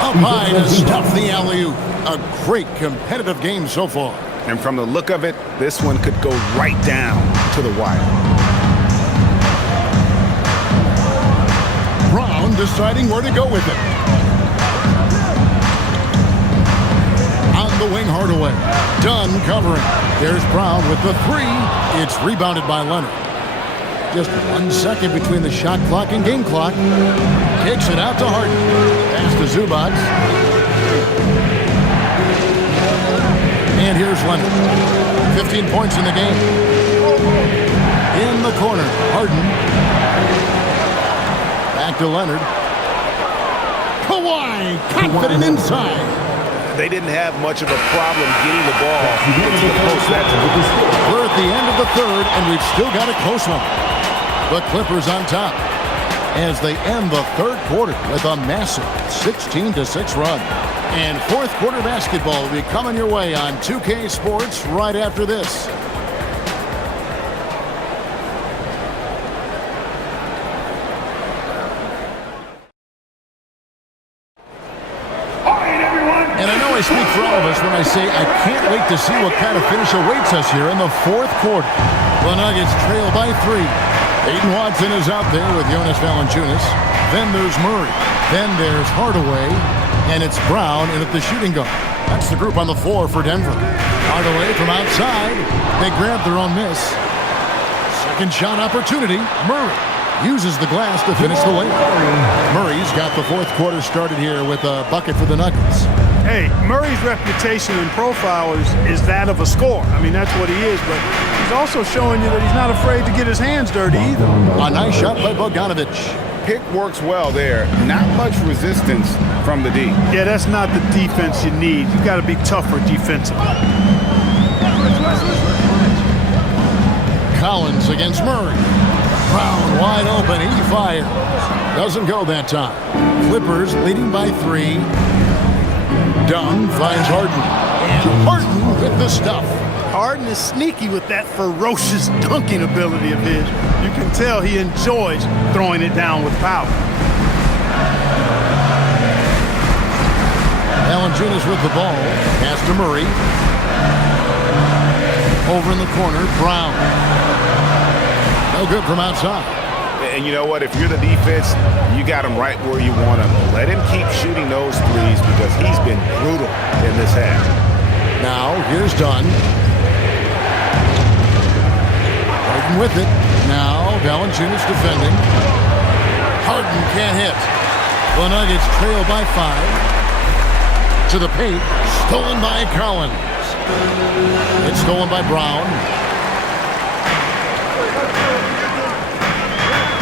Up high to stuff the alley-oop. A great competitive game so far. And from the look of it, this one could go right down to the wire. Brown deciding where to go with it. On the wing, Hardaway. Dunn covering. There's Brown with the three. It's rebounded by Leonard. Just 1 second between the shot clock and game clock. Kicks it out to Harden. Pass to Zubac. And here's Leonard. 15 points in the game. In the corner, Harden. Back to Leonard. Kawhi, confident inside. They didn't have much of a problem getting the ball into the post that time. We're at the end of the third, and we've still got a close one. The Clippers on top as they end the third quarter with a massive 16-6 run. And fourth quarter basketball will be coming your way on 2K Sports right after this. And I know I speak for all of us when I say I can't wait to see what kind of finish awaits us here in the fourth quarter. The Nuggets trail by 3. Aiden Watson is out there with Jonas Valanciunas. Then there's Murray. Then there's Hardaway. And it's Brown in at the shooting guard. That's the group on the floor for Denver. Hardaway from outside. They grab their own miss. Second shot opportunity. Murray uses the glass to finish the layup. Murray's got the fourth quarter started here with a bucket for the Nuggets. Hey, Murray's reputation and profile is that of a scorer. I mean, that's what he is, but he's also showing you that he's not afraid to get his hands dirty either. A nice shot by Bogdanovic. Pick works well there. Not much resistance from the D. Yeah, that's not the defense you need. You got to be tougher defensively. Collins against Murray. Brown wide open. He fires. Doesn't go that time. Clippers leading by 3. Dunn finds Harden. And Harden with the stuff. Harden is sneaky with that ferocious dunking ability of his. You can tell he enjoys throwing it down with power. Valanciunas with the ball. Pass to Murray. Over in the corner, Brown. No good from outside. And you know what? If you're the defense, you got him right where you want him. Let him keep shooting those threes because he's been brutal in this half. Now, here's Dunn. Harden with it. Now, Valanciunas defending. Harden can't hit. The Nuggets trail by 5. To the paint. Stolen by Collins. It's stolen by Brown.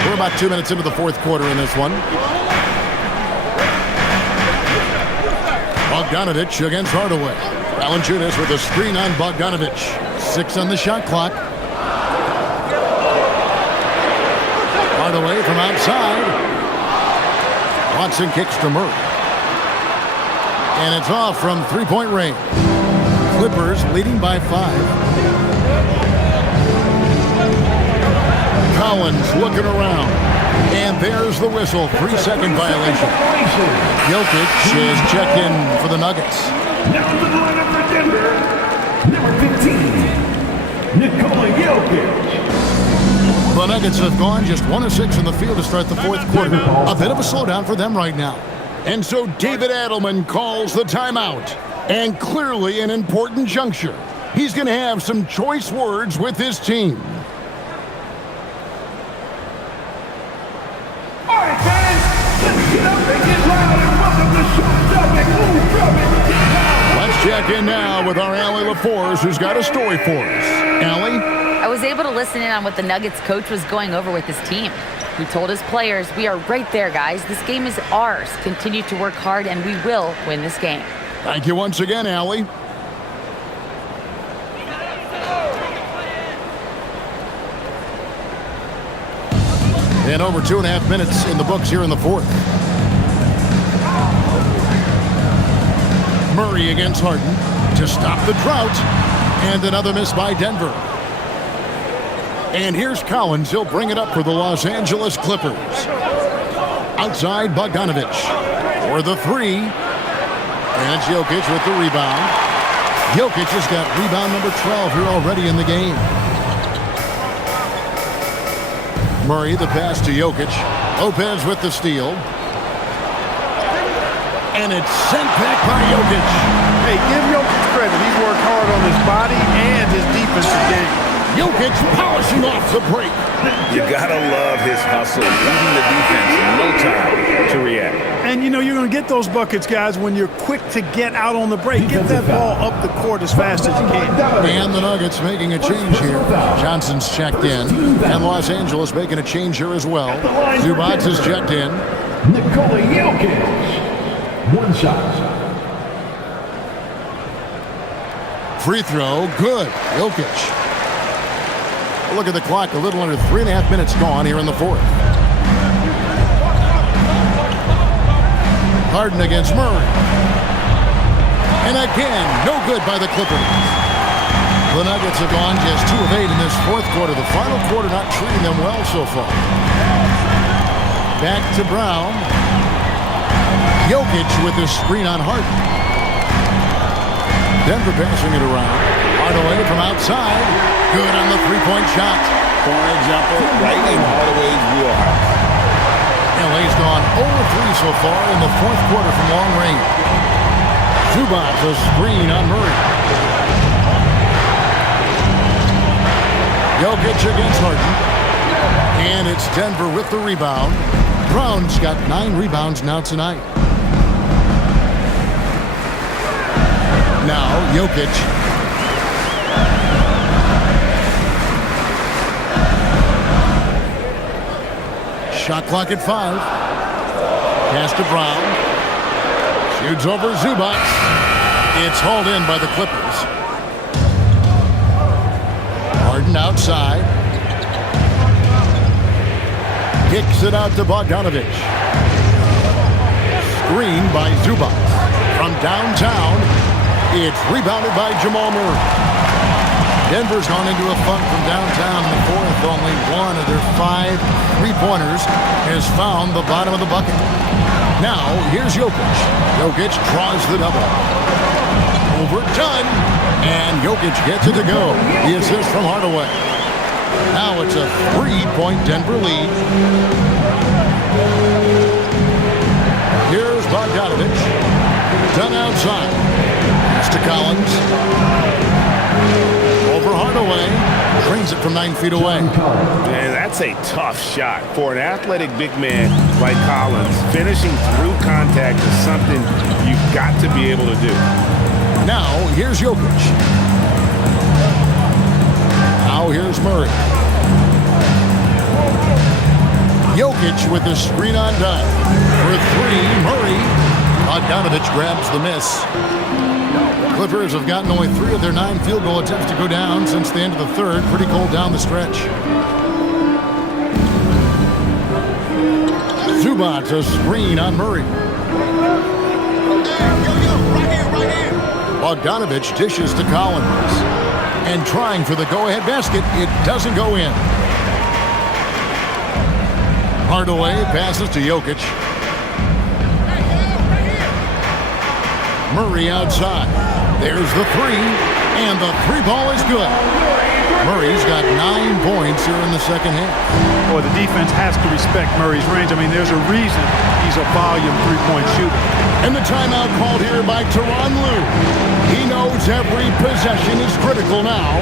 We're about 2 minutes into the fourth quarter in this one. Bogdanovic against Hardaway. Valanciunas with a screen on Bogdanovic. 6 on the shot clock. Hardaway from outside. Watson kicks to Murray. And it's off from three-point range. Clippers leading by 5. Collins looking around. And there's the whistle. 3-second violation. Jokic is checked in for the Nuggets. Now to the lineup for Denver, number 15, Nikola Jokic. The Nuggets have gone just 1 of 6 in the field to start the fourth quarter. A bit of a slowdown for them right now. And so David Adelman calls the timeout. And clearly an important juncture. He's going to have some choice words with his team. All right, fans, let's get up and get loud and welcome the short topic. Move from it. Let's check in now with our Allie LaForce, who's got a story for us. Allie? I was able to listen in on what the Nuggets coach was going over with his team. He told his players, "We are right there, guys. This game is ours. Continue to work hard, and we will win this game." Thank you once again, Allie. And over 2.5 minutes in the books here in the fourth. Murray against Harden to stop the drought. And another miss by Denver. And here's Collins. He'll bring it up for the Los Angeles Clippers. Outside Bogdanovich for the three. And Jokic with the rebound. Jokic has got rebound number 12 here already in the game. Murray, the pass to Jokic. Lopez with the steal. And it's sent back by Jokic. Hey, give Jokic credit. He's worked hard on his body and his defensive game. Jokic polishing off the break. You gotta love his hustle, leading the defense in no time to react. And you know you're going to get those buckets, guys, when you're quick to get out on the break. Get that ball up the court as fast as you can. And the Nuggets making a change here. Johnson's checked in. And Los Angeles making a change here as well. Zubac is checked in. Nikola Jokic. One shot. Free throw, good. Jokic. Look at the clock, a little under 3.5 minutes gone here in the fourth. Harden against Murray. And again, no good by the Clippers. The Nuggets have gone just 2 of 8 in this fourth quarter. The final quarter not treating them well so far. Back to Brown. Jokic with the screen on Harden. Denver passing it around. Hardaway from outside. Good on the three-point shot. Corner jumper right in Hardaway's wheelhouse. LA's gone 0-3 so far in the fourth quarter from long range. Zubac a screen on Murray. Jokic against Harden. And it's Denver with the rebound. Brown's got 9 rebounds now tonight. Now, Jokic. Shot clock at 5. Pass to Brown. Shoots over Zubac. It's hauled in by the Clippers. Harden outside. Kicks it out to Bogdanovich. Screen by Zubac. From downtown. It's rebounded by Jamal Murray. Denver's gone into a funk from downtown in the fourth. Only one of their 5 3-pointers has found the bottom of the bucket. Now, here's Jokic. Jokic draws the double. Overdone. And Jokic gets it to go. The assist from Hardaway. Now it's a 3-point Denver lead. Here's Bogdanovich. Done outside. Pass to Collins. Over Hardaway. Brings it from 9 feet away. Man, that's a tough shot. For an athletic big man like Collins, finishing through contact is something you've got to be able to do. Now, here's Jokic. Now, here's Murray. Jokic with the screen on done. For 3, Murray. Bogdanovich grabs the miss. Clippers have gotten only 3 of their 9 field goal attempts to go down since the end of the third. Pretty cold down the stretch. Zubac a screen on Murray. Bogdanovich dishes to Collins. And trying for the go-ahead basket. It doesn't go in. Hardaway passes to Jokic. Murray outside. There's the 3, and the 3 ball is good. Murray's got 9 points here in the second half. Boy, the defense has to respect Murray's range. I mean, there's a reason he's a volume 3-point shooter. And the timeout called here by Tyronn Lue. He knows every possession is critical now.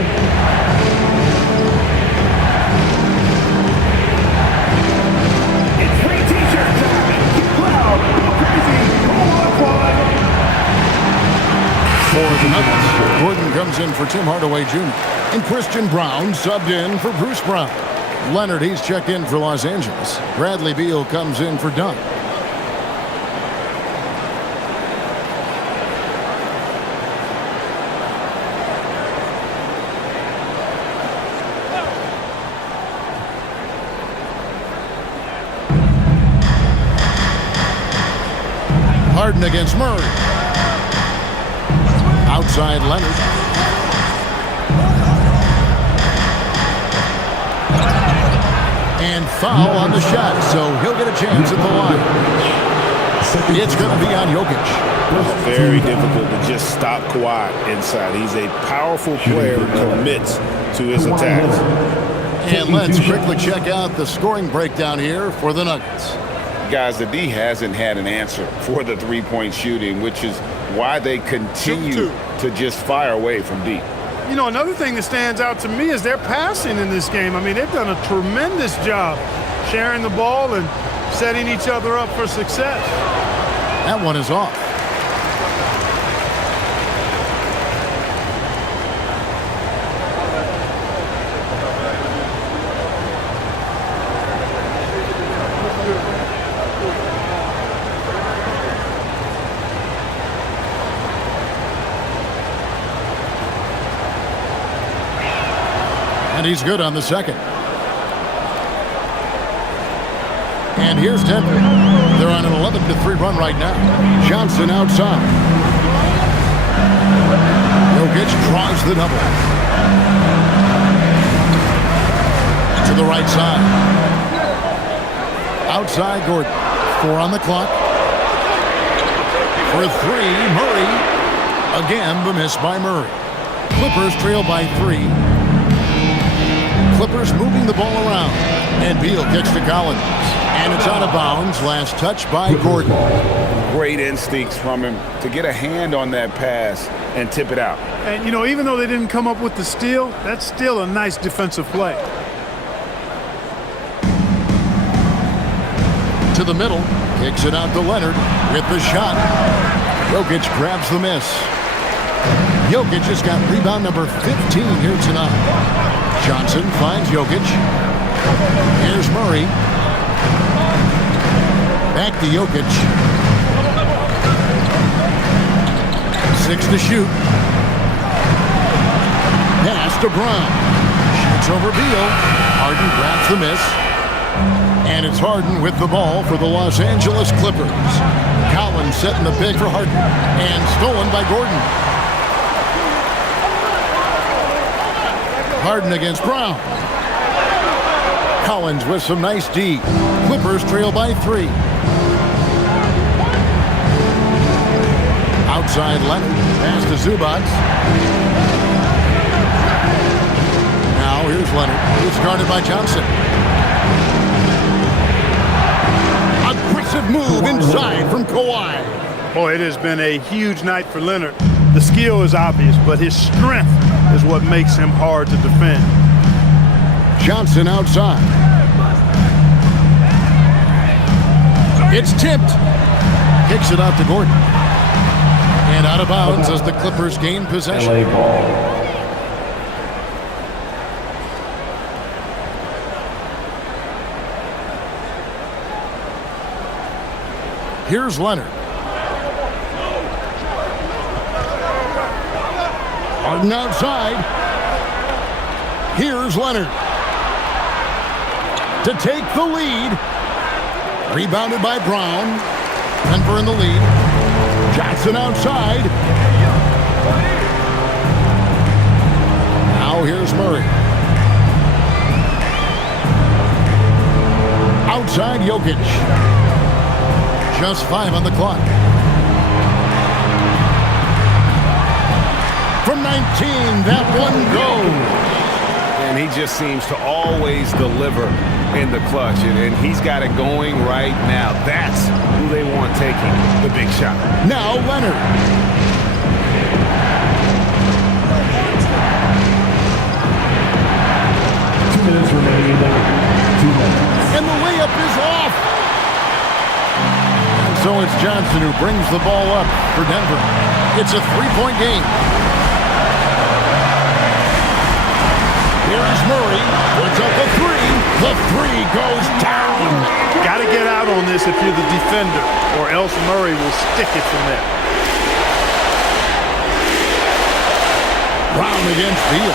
It's free t-shirt time. Get loud, go crazy, go on. For the Nuggets, Gordon comes in for Tim Hardaway Jr. And Christian Brown subbed in for Bruce Brown. Leonard, he's checked in for Los Angeles. Bradley Beal comes in for Dunn. Harden against Murray. Outside Leonard. And foul on the shot, so he'll get a chance at the line. It's going to be on Jokic. Very difficult to just stop Kawhi inside. He's a powerful player who commits to his attacks. And let's quickly check out the scoring breakdown here for the Nuggets. Guys, the D hasn't had an answer for the three-point shooting, which is why they continue to just fire away from deep. You know, another thing that stands out to me is their passing in this game. I mean, they've done a tremendous job sharing the ball and setting each other up for success. That one is off. And he's good on the second. And here's Denver. They're on an 11-3 run right now. Johnson outside. Jokic draws the double. To the right side. Outside Gordon. 4 on the clock. For 3, Murray. Again, the miss by Murray. Clippers trail by 3. Clippers moving the ball around. And Beal kicks to Collins. And it's out of bounds. Last touch by Gordon. Great instincts from him to get a hand on that pass and tip it out. And, you know, even though they didn't come up with the steal, that's still a nice defensive play. To the middle. Kicks it out to Leonard with the shot. Jokic grabs the miss. Jokic has got rebound number 15 here tonight. Johnson finds Jokic. Here's Murray. Back to Jokic. 6 to shoot. Pass to Brown. Shoots over Beal. Harden grabs the miss. And it's Harden with the ball for the Los Angeles Clippers. Collins setting the pick for Harden. And stolen by Gordon. Harden against Brown. Collins with some nice D. Clippers trail by 3. Outside Leonard. Pass to Zubac. Now here's Leonard. It's guarded by Johnson. Aggressive move inside from Kawhi. Boy, it has been a huge night for Leonard. The skill is obvious, but his strength is what makes him hard to defend. Johnson outside. It's tipped. Kicks it out to Gordon. And out of bounds as the Clippers gain possession. LA ball. Here's Leonard. Harden outside. Here's Leonard. To take the lead. Rebounded by Brown. Denver in the lead. Johnson outside. Now here's Murray. Outside Jokic. Just 5 on the clock. From 19, that one goes. And he just seems to always deliver in the clutch. And he's got it going right now. That's who they want taking the big shot. Now Leonard. 2 minutes remaining. 2 minutes. And the layup is off. And so it's Johnson who brings the ball up for Denver. It's a 3-point game. Here's Murray. Puts up the 3. The 3 goes down. Got to get out on this if you're the defender, or else Murray will stick it from there. Brown against Beal.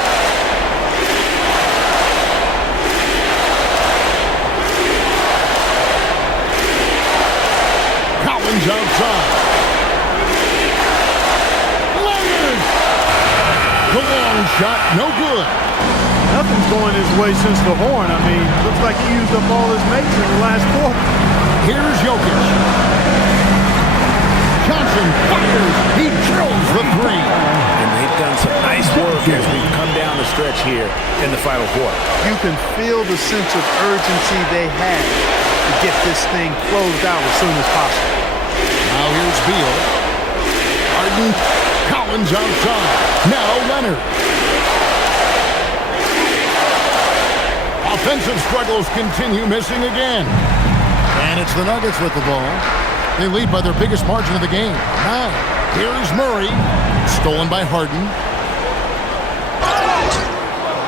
Collins outside. shot, no good. Nothing's going his way since the horn. I mean, looks like he used up all his mates in the last quarter. Here's Jokic. Johnson fires. He drills the three. And they've done some nice work as we come down the stretch here in the final quarter. You can feel the sense of urgency they had to get this thing closed out as soon as possible. Now here's Beal. Harden. Collins outside. Now Leonard. Offensive struggles continue, missing again. And it's the Nuggets with the ball. They lead by their biggest margin of the game, 9. Here's Murray. Stolen by Harden.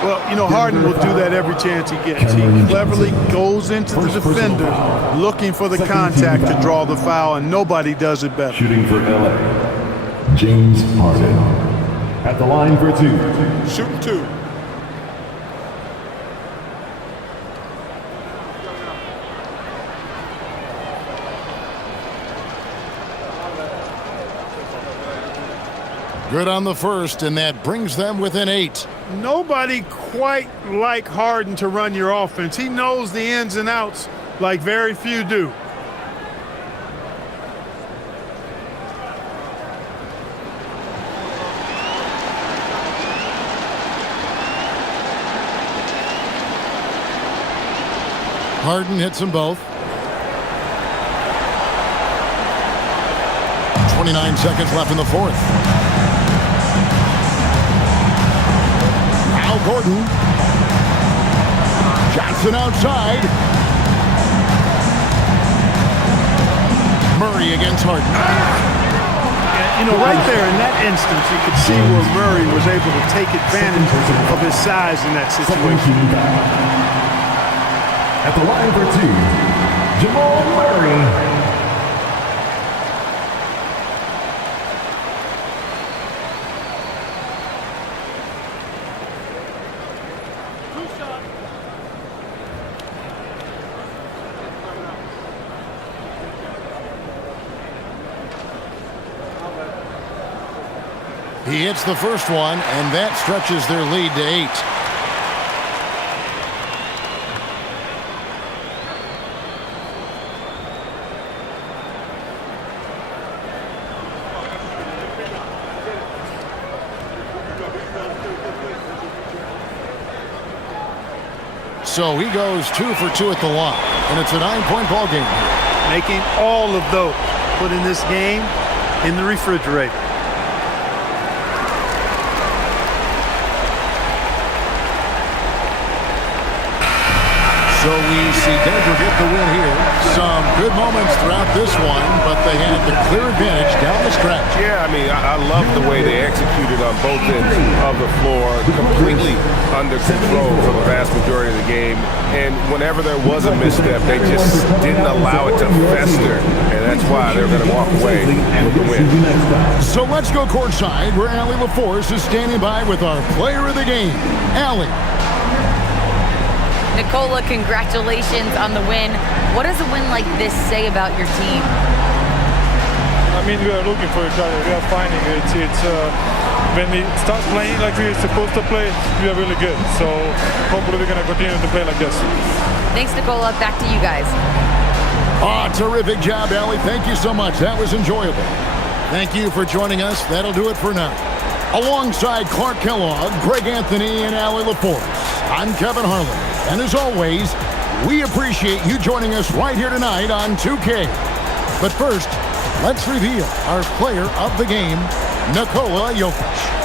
Well, you know, Harden will do that every chance he gets. He cleverly goes into the defender looking for the contact to draw the foul, and nobody does it better. Shooting for LA, James Harden. At the line for 2. Shooting 2. Good on the first, and that brings them within 8. Nobody quite like Harden to run your offense. He knows the ins and outs like very few do. Harden hits them both. 29 seconds left in the fourth. Now Gordon. Johnson outside. Murray against Harden. You know, right there in that instance, you could see where Murray was able to take advantage of his size in that situation. At the line for 2, Jamal Murray. He hits the first one, and that stretches their lead to 8. So he goes 2 for 2 at the line, and it's a 9-point ball game. Making all of those, putting this game in the refrigerator. So we see Denver get the win here. Some good moments throughout this one, but they had the clear advantage down the stretch. Yeah, I mean, I love the way they executed on both ends of the floor, completely under control for the vast majority of the game. And whenever there was a misstep, they just didn't allow it to fester. And that's why they're going to walk away with the win. So let's go courtside, where Allie LaForce is standing by with our player of the game, Allie. Nicola, congratulations on the win. What does a win like this say about your team? I mean, we are looking for each other. We are finding it. When we start playing like we're supposed to play, we are really good. So hopefully we're going to continue to play like this. Thanks, Nicola. Back to you guys. Terrific job, Allie. Thank you so much. That was enjoyable. Thank you for joining us. That'll do it for now. Alongside Clark Kellogg, Greg Anthony, and Allie LaForce, I'm Kevin Harlan. And as always, we appreciate you joining us right here tonight on 2K. But first, let's reveal our player of the game, Nikola Jokic.